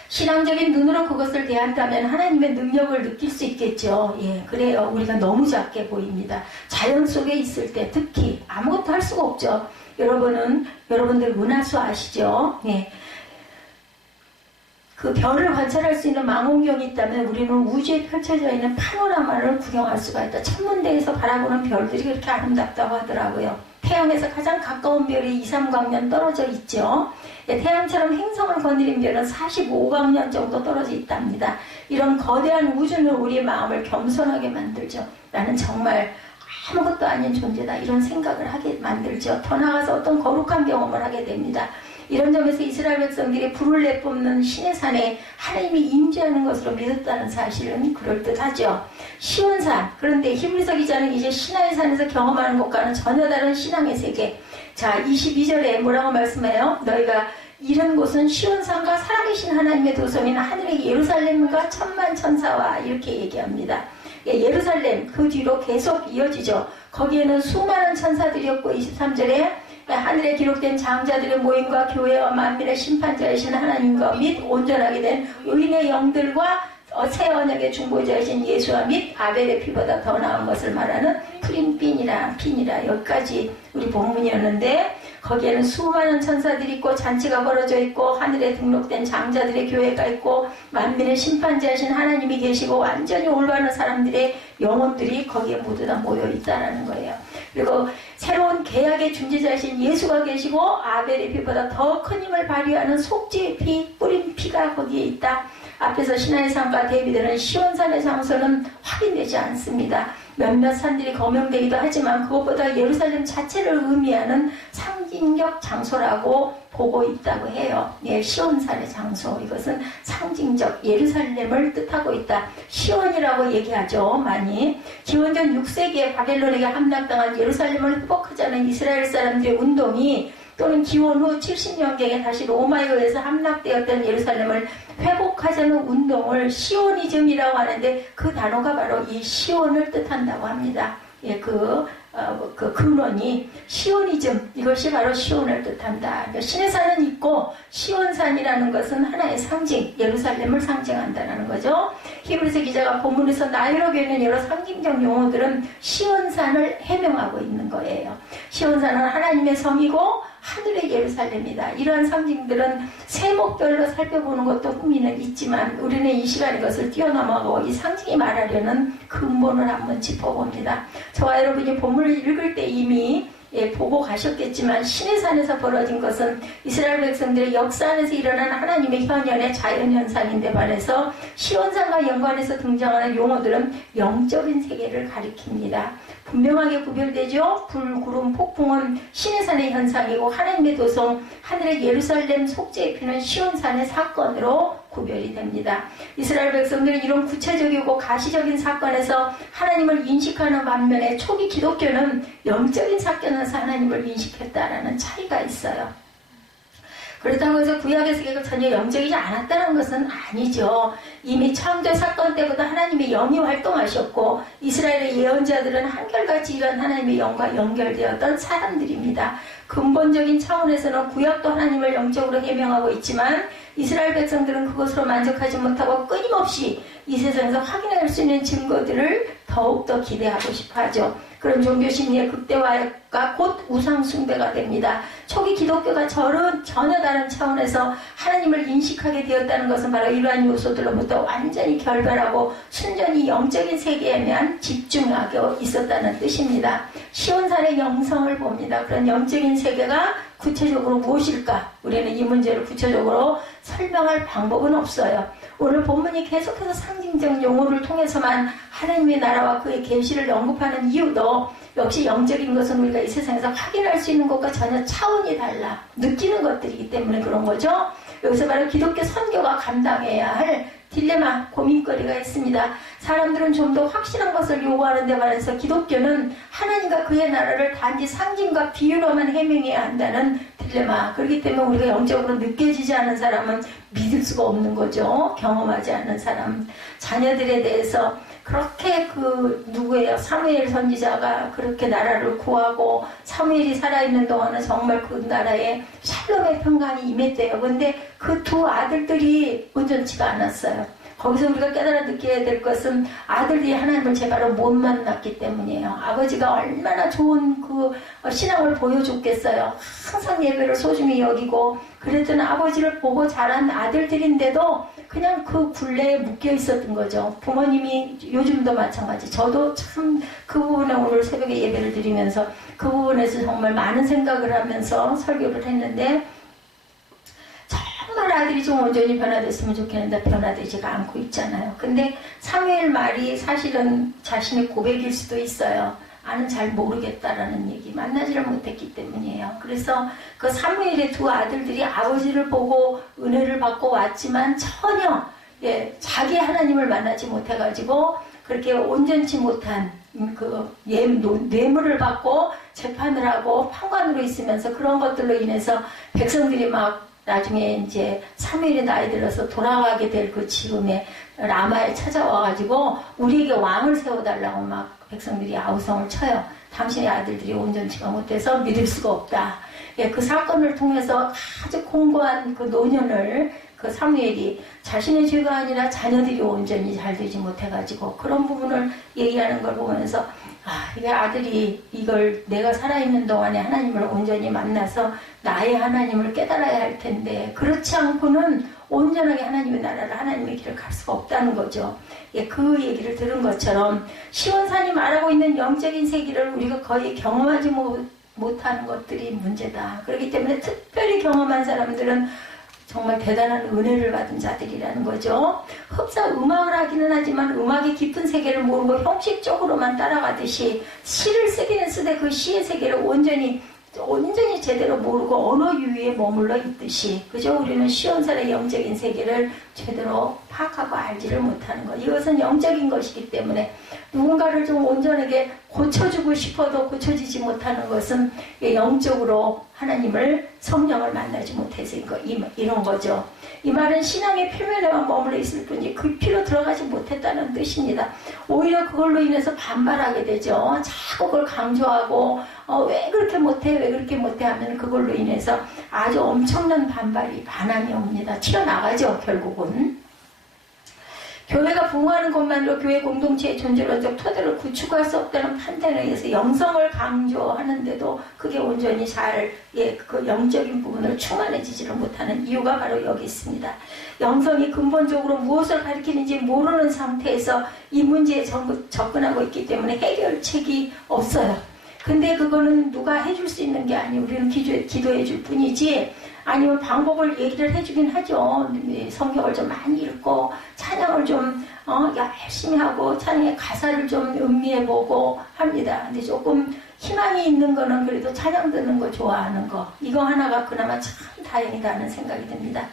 신앙적인 눈으로 그것을 대한다면 하나님의 능력을 느낄 수 있겠죠. 그래요. 우리가 너무 작게 보입니다. 자연 속에 있을 때 특히 아무것도 할 수가 없죠. 여러분들 은하수 아시죠? 그 별을 관찰할 수 있는 망원경이 있다면 우리는 우주에 펼쳐져 있는 파노라마를 구경할 수가 있다. 천문대에서 바라보는 별들이 그렇게 아름답다고 하더라고요. 태양에서 가장 가까운 별이 2, 3광년 떨어져 있죠. 태양처럼 행성을 거느린 별은 45광년 정도 떨어져 있답니다. 이런 거대한 우주는 우리의 마음을 겸손하게 만들죠. 나는 정말 아무것도 아닌 존재다. 이런 생각을 하게 만들죠. 더 나아가서 어떤 거룩한 경험을 하게 됩니다. 이런 점에서 이스라엘 백성들이 불을 내뿜는 신의 산에 하나님이 임재하는 것으로 믿었다는 사실은 그럴듯하죠. 시온산, 그런데 히브리서 기자는 이제 시나이 산에서 경험하는 것과는 전혀 다른 신앙의 세계. 자, 22절에 뭐라고 말씀해요? 너희가 이른 곳은 시온산과 살아계신 하나님의 도성인 하늘의 예루살렘과 천만 천사와 이렇게 얘기합니다. 예루살렘 그 뒤로 계속 이어지죠. 거기에는 수많은 천사들이었고 23절에 하늘에 기록된 장자들의 모임과 교회와 만민의 심판자이신 하나님과 및 온전하게 된 의인의 영들과 새 언약의 중보자이신 예수와 및 아벨의 피보다 더 나은 것을 말하는 푸린핀이라 여기까지 우리 본문이었는데 거기에는 수많은 천사들이 있고 잔치가 벌어져 있고 하늘에 등록된 장자들의 교회가 있고 만민의 심판자이신 하나님이 계시고 완전히 올바른 사람들의 영혼들이 거기에 모두 다 모여 있다는 거예요. 그리고 새로운 계약의 중재자이신 예수가 계시고 아벨의 피보다 더 큰 힘을 발휘하는 속죄의 피, 뿌린 피가 거기에 있다. 앞에서 시나이 산과 대비되는 시온산의 장소는 확인되지 않습니다. 몇몇 산들이 거명되기도 하지만 그것보다 예루살렘 자체를 의미하는 상징적 장소라고 보고 있다고 해요. 시온산의 장소, 이것은 상징적 예루살렘을 뜻하고 있다. 시온이라고 얘기하죠. 많이. 기원전 6세기에 바벨론에게 함락당한 예루살렘을 회복하자는 이스라엘 사람들의 운동이 또는 기원 후 70년경에 다시 로마에 의해서 함락되었던 예루살렘을 회복하자는 운동을 시오니즘이라고 하는데 그 단어가 바로 이 시온을 뜻한다고 합니다. 그 근원이 시오니즘, 이것이 바로 시온을 뜻한다. 신의 산은 있고 시온산이라는 것은 하나의 상징, 예루살렘을 상징한다는 거죠. 히브리서 기자가 본문에서 나이로비에 있는 여러 상징적 용어들은 시온산을 해명하고 있는 거예요. 시온산은 하나님의 성이고 하늘의 예루살렘이다. 이러한 상징들은 세목별로 살펴보는 것도 흥미는 있지만 우리는 이 시간에 이것을 뛰어넘어가고 이 상징이 말하려는 근본을 한번 짚어봅니다. 저와 여러분이 본문을 읽을 때 이미 보고 가셨겠지만 신의 산에서 벌어진 것은 이스라엘 백성들의 역사 안에서 일어난 하나님의 현현의 자연현상인데 반해서 시온산과 연관해서 등장하는 용어들은 영적인 세계를 가리킵니다. 분명하게 구별되죠. 불, 구름, 폭풍은 신의 산의 현상이고 하나님의 도성, 하늘의 예루살렘 속죄의 피는 시온산의 사건으로 구별이 됩니다. 이스라엘 백성들은 이런 구체적이고 가시적인 사건에서 하나님을 인식하는 반면에 초기 기독교는 영적인 사건에서 하나님을 인식했다라는 차이가 있어요. 그렇다고 해서 구약의 세계가 전혀 영적이지 않았다는 것은 아니죠. 이미 창조 사건 때부터 하나님의 영이 활동하셨고 이스라엘의 예언자들은 한결같이 이런 하나님의 영과 연결되었던 사람들입니다. 근본적인 차원에서는 구약도 하나님을 영적으로 해명하고 있지만 이스라엘 백성들은 그것으로 만족하지 못하고 끊임없이 이 세상에서 확인할 수 있는 증거들을 더욱더 기대하고 싶어하죠. 그런 종교심리의 극대화가 곧 우상숭배가 됩니다. 초기 기독교가 전혀 다른 차원에서 하나님을 인식하게 되었다는 것은 바로 이러한 요소들로부터 완전히 결별하고 순전히 영적인 세계에만 집중하고 있었다는 뜻입니다. 시온산의 영성을 봅니다. 그런 영적인 세계가 구체적으로 무엇일까? 우리는 이 문제를 구체적으로 설명할 방법은 없어요. 오늘 본문이 계속해서 상징적 용어를 통해서만 하나님의 나라와 그의 계시를 언급하는 이유도 역시 영적인 것은 우리가 이 세상에서 확인할 수 있는 것과 전혀 차원이 달라 느끼는 것들이기 때문에 그런 거죠. 여기서 바로 기독교 선교가 감당해야 할 딜레마, 고민거리가 있습니다. 사람들은 좀 더 확실한 것을 요구하는 데 반해서 기독교는 하나님과 그의 나라를 단지 상징과 비유로만 해명해야 한다는 딜레마. 그렇기 때문에 우리가 영적으로 느껴지지 않은 사람은 믿을 수가 없는 거죠. 경험하지 않은 사람. 자녀들에 대해서 그렇게 누구예요? 사무엘 선지자가 그렇게 나라를 구하고 사무엘이 살아있는 동안은 정말 그 나라에 샬롬의 평강이 임했대요. 근데 그 두 아들들이 온전치가 않았어요. 거기서 우리가 깨달아 느껴야 될 것은 아들이 하나님을 제대로 못 만났기 때문이에요. 아버지가 얼마나 좋은 신앙을 보여줬겠어요. 항상 예배를 소중히 여기고 그랬던 아버지를 보고 자란 아들들인데도 그냥 그 굴레에 묶여 있었던 거죠. 부모님이 요즘도 마찬가지. 저도 참 그 부분에 오늘 새벽에 예배를 드리면서 그 부분에서 정말 많은 생각을 하면서 설교를 했는데 정말 아들이 좀 온전히 변화됐으면 좋겠는데 변화되지가 않고 있잖아요. 근데 사무엘 말이 사실은 자신의 고백일 수도 있어요. 나는 잘 모르겠다라는 얘기, 만나지를 못했기 때문이에요. 그래서 그 사무엘의 두 아들들이 아버지를 보고 은혜를 받고 왔지만 전혀 자기 하나님을 만나지 못해가지고 그렇게 온전치 못한 뇌물을 받고 재판을 하고 판관으로 있으면서 그런 것들로 인해서 백성들이 막 나중에 이제 사무엘이 나이 들어서 돌아가게 될 그 즈음에 라마에 찾아와가지고 우리에게 왕을 세워달라고 막 백성들이 아우성을 쳐요. 당신의 아들들이 온전치가 못해서 믿을 수가 없다. 그 사건을 통해서 아주 공고한 그 노년을 그 사무엘이 자신의 죄가 아니라 자녀들이 온전히 잘 되지 못해가지고 그런 부분을 얘기하는 걸 보면서 이게 아들이 이걸 내가 살아있는 동안에 하나님을 온전히 만나서 나의 하나님을 깨달아야 할 텐데 그렇지 않고는 온전하게 하나님의 나라를 하나님의 길을 갈 수가 없다는 거죠. 그 얘기를 들은 것처럼 시온산이 말하고 있는 영적인 세계를 우리가 거의 경험하지 못하는 것들이 문제다. 그렇기 때문에 특별히 경험한 사람들은 정말 대단한 은혜를 받은 자들이라는 거죠. 흡사 음악을 하기는 하지만 음악의 깊은 세계를 모르고 형식적으로만 따라가듯이 시를 쓰기는 쓰되 그 시의 세계를 온전히 제대로 모르고 언어 유희에 머물러 있듯이 그죠? 우리는 시온산의 영적인 세계를 제대로 파악하고 알지를 못하는 것. 이것은 영적인 것이기 때문에 누군가를 좀 온전하게 고쳐주고 싶어도 고쳐지지 못하는 것은 영적으로 하나님을 성령을 만나지 못해서 이런 거죠. 이 말은 신앙의 표면에만 머물러 있을 뿐이지 깊이로 들어가지 못했다는 뜻입니다. 오히려 그걸로 인해서 반발하게 되죠. 자꾸 그걸 강조하고 왜 그렇게 못해 왜 그렇게 못해 하면 그걸로 인해서 아주 엄청난 반함이 옵니다. 튀어나가죠. 결국은. 교회가 부흥하는 것만으로 교회 공동체의 존재론적 토대를 구축할 수 없다는 판단에 의해서 영성을 강조하는데도 그게 온전히 그 영적인 부분을 충만해지지를 못하는 이유가 바로 여기 있습니다. 영성이 근본적으로 무엇을 가리키는지 모르는 상태에서 이 문제에 접근하고 있기 때문에 해결책이 없어요. 근데 그거는 누가 해줄 수 있는 게 아니에요. 우리는 기도해 줄 뿐이지 아니면 방법을 얘기를 해주긴 하죠. 성경을 좀 많이 읽고 찬양을 좀 열심히 하고 찬양의 가사를 좀 음미해보고 합니다. 근데 조금 희망이 있는 거는 그래도 찬양 듣는 거 좋아하는 거 이거 하나가 그나마 참 다행이다 하는 생각이 듭니다.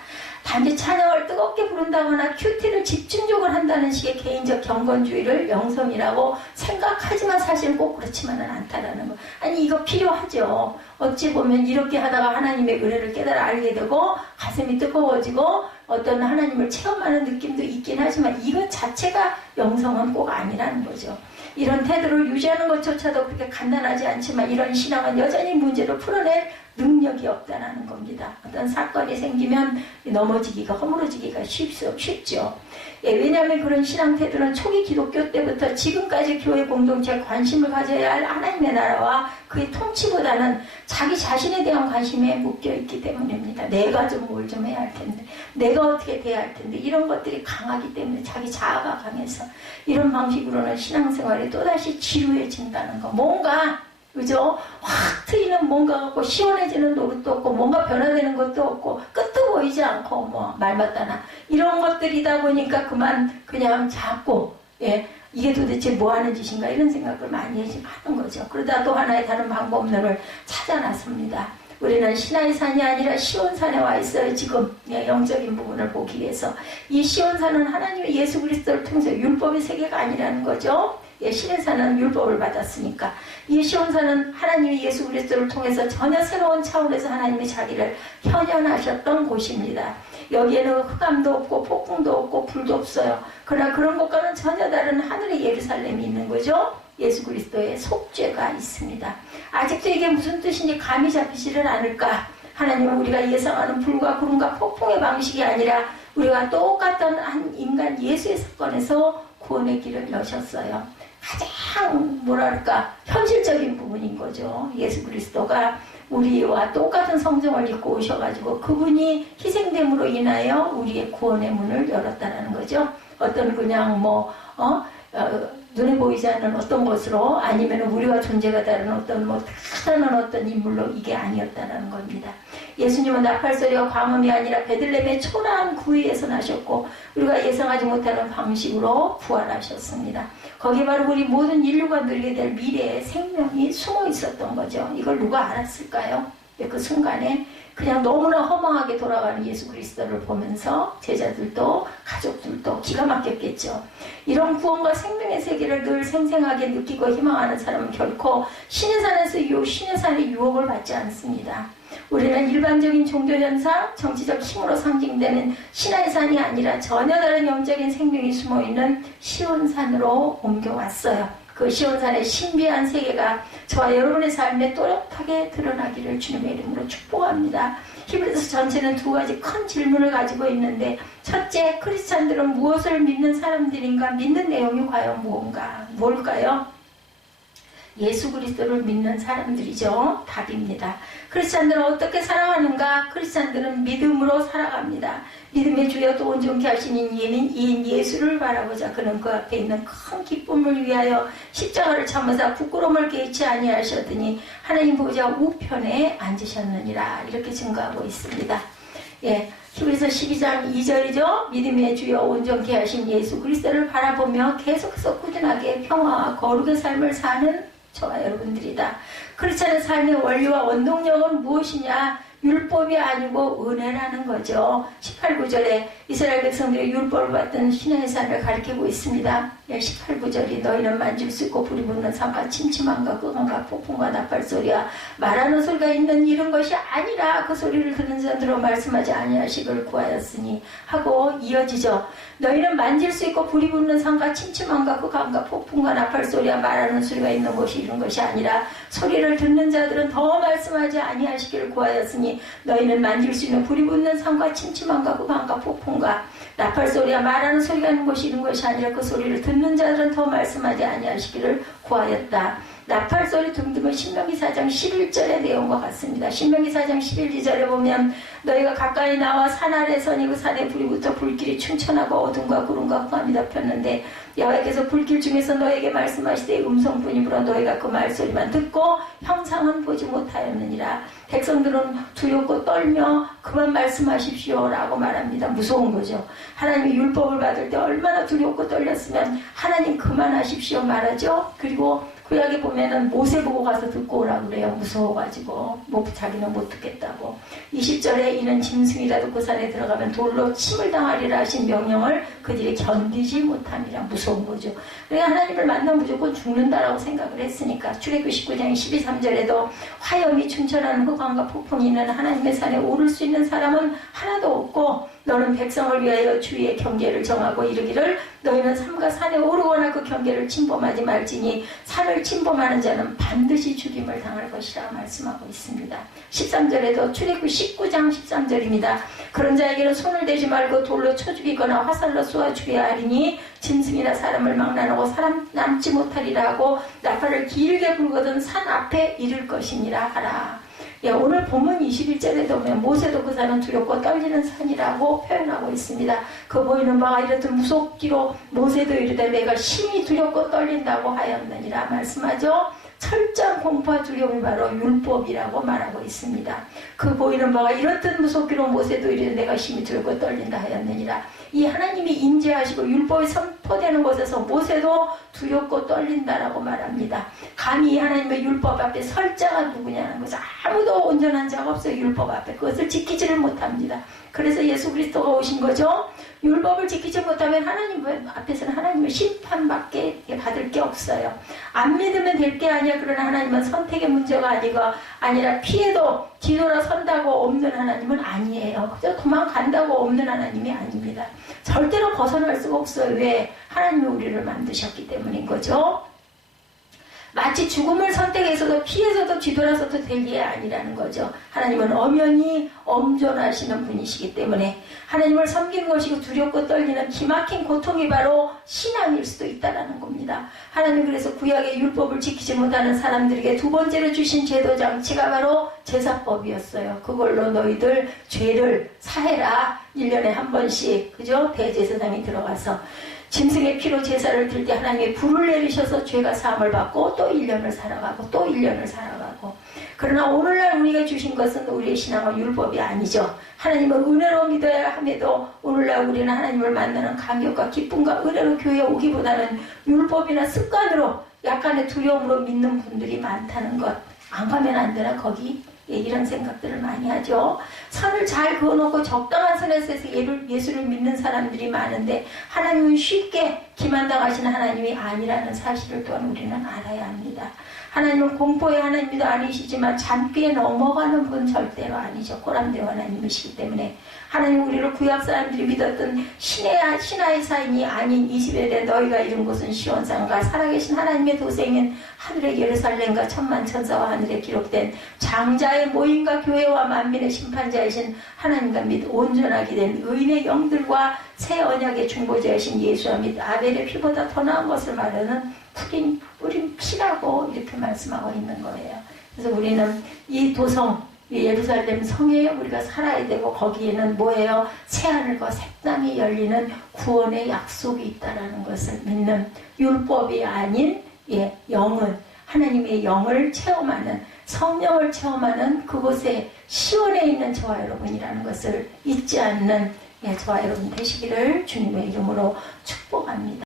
단지 찬양을 뜨겁게 부른다거나 큐티를 집중적으로 한다는 식의 개인적 경건주의를 영성이라고 생각하지만 사실 꼭 그렇지만은 않다라는 거. 아니 이거 필요하죠. 어찌 보면 이렇게 하다가 하나님의 은혜를 깨달아 알게 되고 가슴이 뜨거워지고 어떤 하나님을 체험하는 느낌도 있긴 하지만 이것 자체가 영성은 꼭 아니라는 거죠. 이런 태도를 유지하는 것조차도 그렇게 간단하지 않지만 이런 신앙은 여전히 문제를 풀어낼 능력이 없다는 겁니다. 어떤 사건이 생기면 넘어지기가 허물어지기가 쉽죠. 예, 왜냐하면 그런 신앙 태도는 초기 기독교 때부터 지금까지 교회 공동체에 관심을 가져야 할 하나님의 나라와 그의 통치보다는 자기 자신에 대한 관심에 묶여있기 때문입니다. 내가 좀 뭘 좀 해야 할 텐데, 내가 어떻게 돼야 할 텐데, 이런 것들이 강하기 때문에 자기 자아가 강해서 이런 방식으로는 신앙생활이 또다시 지루해진다는 거. 뭔가 그죠? 확 트이는 뭔가 없고 시원해지는 노릇도 없고 뭔가 변화되는 것도 없고 끝도 보이지 않고 뭐 말 맞다나 이런 것들이다 보니까 그냥 자꾸 이게 도대체 뭐 하는 짓인가 이런 생각을 많이 하는 거죠. 그러다 또 하나의 다른 방법론을 찾아 나섭니다. 우리는 시나이 산이 아니라 시온산에 와 있어요. 지금 영적인 부분을 보기 위해서. 이 시온산은 하나님의 예수 그리스도를 통해서 율법의 세계가 아니라는 거죠. 시내산은 율법을 받았으니까. 이 시온산은 하나님의 예수 그리스도를 통해서 전혀 새로운 차원에서 하나님이 자기를 현현하셨던 곳입니다. 여기에는 흑암도 없고 폭풍도 없고 불도 없어요. 그러나 그런 것과는 전혀 다른 하늘의 예루살렘이 있는 거죠. 예수 그리스도의 속죄가 있습니다. 아직도 이게 무슨 뜻인지 감이 잡히지를 않을까. 하나님은 우리가 예상하는 불과 구름과 폭풍의 방식이 아니라 우리가 똑같던 한 인간 예수의 사건에서 구원의 길을 여셨어요. 가장 현실적인 부분인 거죠. 예수 그리스도가 우리와 똑같은 성정을 입고 오셔가지고 그분이 희생됨으로 인하여 우리의 구원의 문을 열었다는 거죠. 어떤 그냥 눈에 보이지 않는 어떤 것으로 아니면 우리와 존재가 다른 어떤 특별한 어떤 인물로 이게 아니었다는 겁니다. 예수님은 나팔소리와 광음이 아니라 베들레헴의 초라한 구유에서 나셨고 우리가 예상하지 못하는 방식으로 부활하셨습니다. 거기 바로 우리 모든 인류가 누리게 될 미래의 생명이 숨어 있었던 거죠. 이걸 누가 알았을까요? 그 순간에 그냥 너무나 허망하게 돌아가는 예수 그리스도를 보면서 제자들도 가족들도 기가 막혔겠죠. 이런 구원과 생명의 세계를 늘 생생하게 느끼고 희망하는 사람은 결코 신의 산의 유혹을 받지 않습니다. 우리는 일반적인 종교현상, 정치적 힘으로 상징되는 신의 산이 아니라 전혀 다른 영적인 생명이 숨어있는 시온산으로 옮겨왔어요. 그 시온산의 신비한 세계가 저와 여러분의 삶에 또렷하게 드러나기를 주님의 이름으로 축복합니다. 히브리서 전체는 두 가지 큰 질문을 가지고 있는데, 첫째, 크리스찬들은 무엇을 믿는 사람들인가? 믿는 내용이 과연 뭘까요? 예수 그리스도를 믿는 사람들이죠. 답입니다. 크리스찬들은 어떻게 살아가는가? 크리스찬들은 믿음으로 살아갑니다. 믿음의 주여 또 온전케 하시는 이인 예수를 바라보자. 그는 그 앞에 있는 큰 기쁨을 위하여 십자가를 참으사 부끄러움을 개의치 아니하셨더니 하나님 보좌 우편에 앉으셨느니라. 이렇게 증거하고 있습니다. 히브리서 12장 2절이죠. 믿음의 주여 온전케 하신 예수 그리스도를 바라보며 계속해서 꾸준하게 평화와 거룩의 삶을 사는 저와 여러분들이다. 크리스찬의 삶의 원리와 원동력은 무엇이냐? 율법이 아니고 은혜라는 거죠. 18, 9절에 이스라엘 백성들이 율법을 받던 신의 산을 가리키고 있습니다. 18, 9절이 너희는 만질 수 있고 불이 붙는 산과 침침함과 끄감과 폭풍과 나팔소리와 말하는 소리가 있는 이런 것이 아니라 그 소리를 듣는 자들로 말씀하지 아니하시기를 구하였으니 하고 이어지죠. 너희는 만질 수 있고 불이 붙는 산과 침침함과 끄감과 폭풍과 나팔소리와 말하는 소리가 있는 것이 이런 것이 아니라 소리를 듣는 자들은 더 말씀하지 아니하시기를 구하였으니 너희는 만질 수 있는 불이 붙는 산과 침침함과 끄감과 폭풍과 나팔소리와 말하는 소리가 있는 것이 이런 것이 아니라 그 소리를 듣는 자들은 더 말씀하지 아니하시기를 구하였다. 나팔소리 등등은 신명기 4장 11절의 내용과 같습니다. 신명기 4장 11절에 보면 너희가 가까이 나와 산 아래 서니 그 산에 불이 붙어 불길이 충천하고 어둠과 구름과 흑암이 덮였는데 여호와께서 불길 중에서 너에게 말씀하시되 음성뿐이므로 너희가 그 말소리만 듣고 형상은 보지 못하였느니라. 백성들은 두렵고 떨며 그만 말씀하십시오 라고 말합니다. 무서운 거죠. 하나님이 율법을 받을 때 얼마나 두렵고 떨렸으면 하나님 그만하십시오 말하죠. 그리고 구약에 보면은 모세 보고 가서 듣고 오라고 그래요. 무서워가지고 자기는 못 듣겠다고. 20절에 이는 짐승이라도 그 산에 들어가면 돌로 침을 당하리라 하신 명령을 그들이 견디지 못함이라. 무서운 거죠. 그러니까 하나님을 만나면 무조건 죽는다라고 생각을 했으니까. 출애굽기 19장 12~13절에도 화염이 충천하는 흑암과 폭풍이 있는 하나님의 산에 오를 수 있는 사람은 하나도 없고 너는 백성을 위하여 주위의 경계를 정하고 이르기를 너희는 삼가 산에 오르거나 그 경계를 침범하지 말지니 산을 침범하는 자는 반드시 죽임을 당할 것이라 말씀하고 있습니다. 13절에도 출애굽 19장 13절입니다. 그런 자에게는 손을 대지 말고 돌로 쳐 죽이거나 화살로 쏘아 죽여야 하리니 짐승이나 사람을 망라하고 사람 남지 못하리라 하고 나팔을 길게 불거든 산 앞에 이를 것이니라 하라. 예, 오늘 본문 21절에도 보면 모세도 그 산은 두렵고 떨리는 산이라고 표현하고 있습니다. 그 보이는 바가 이렇듯 무섭기로 모세도 이르되 내가 심히 두렵고 떨린다고 하였느니라 말씀하죠. 철저한 공포와 두려움이 바로 율법이라고 말하고 있습니다. 그 보이는 바가 이렇듯 무섭기로 모세도 이르되 내가 심히 두렵고 떨린다 하였느니라. 이 하나님이 임재하시고 율법이 선포되는 곳에서 모세도 두렵고 떨린다라고 말합니다. 감히 이 하나님의 율법 앞에 설 자가 누구냐는 거죠. 아무도 온전한 자가 없어요. 율법 앞에 그것을 지키지를 못합니다. 그래서 예수 그리스도가 오신 거죠. 율법을 지키지 못하면 하나님 앞에서는 하나님의 심판밖에 받을 게 없어요. 안 믿으면 될 게 아니야. 그러나 하나님은 선택의 문제가 아니라 피해도 뒤돌아 선다고 없는 하나님은 아니에요. 그저 도망간다고 없는 하나님이 아닙니다. 절대로 벗어날 수가 없어요. 왜? 하나님이 우리를 만드셨기 때문인 거죠. 마치 죽음을 선택해서도 피해서도 뒤돌아서도 될 일이 아니라는 거죠. 하나님은 엄연히 엄존하시는 분이시기 때문에 하나님을 섬기는 것이고 두렵고 떨리는 기막힌 고통이 바로 신앙일 수도 있다는 겁니다. 하나님 그래서 구약의 율법을 지키지 못하는 사람들에게 두 번째로 주신 제도 장치가 바로 제사법이었어요. 그걸로 너희들 죄를 사해라. 1년에 한 번씩 그죠? 대제사장이 들어가서 짐승의 피로 제사를 들 때 하나님이 불을 내리셔서 죄가 사함을 받고 또 1년을 살아가고 또 1년을 살아가고 그러나 오늘날 우리가 주신 것은 우리의 신앙은 율법이 아니죠. 하나님을 은혜로 믿어야 함에도 오늘날 우리는 하나님을 만나는 감격과 기쁨과 은혜로 교회에 오기보다는 율법이나 습관으로 약간의 두려움으로 믿는 분들이 많다는 것. 안 가면 안 되나 거기? 예, 이런 생각들을 많이 하죠. 선을 잘 그어놓고 적당한 선에서 예수를 믿는 사람들이 많은데 하나님은 쉽게 기만당하시는 하나님이 아니라는 사실을 또한 우리는 알아야 합니다. 하나님은 공포의 하나님도 아니시지만 잔꾀에 넘어가는 분 절대로 아니죠. 고람대오 하나님이시기 때문에 하나님 우리를 구약 사람들이 믿었던 신하의 사인이 아닌 이 시대에 너희가 이룬 곳은 시온산과 살아계신 하나님의 도생인 하늘의 예루살렘과 천만 천사와 하늘에 기록된 장자의 모임과 교회와 만민의 심판자이신 하나님과 및 온전하게 된 의인의 영들과 새 언약의 중보자이신 예수와 및 아벨의 피보다 더 나은 것을 말하는 뿌린 피라고 이렇게 말씀하고 있는 거예요. 그래서 우리는 이 도성 이 예루살렘 성에 우리가 살아야 되고 거기에는 뭐예요? 새하늘과 새 땅이 열리는 구원의 약속이 있다라는 것을 믿는 율법이 아닌 영은 하나님의 영을 체험하는 성령을 체험하는 그곳에 시온에 있는 저와 여러분이라는 것을 잊지 않는 저와 여러분 되시기를 주님의 이름으로 축복합니다.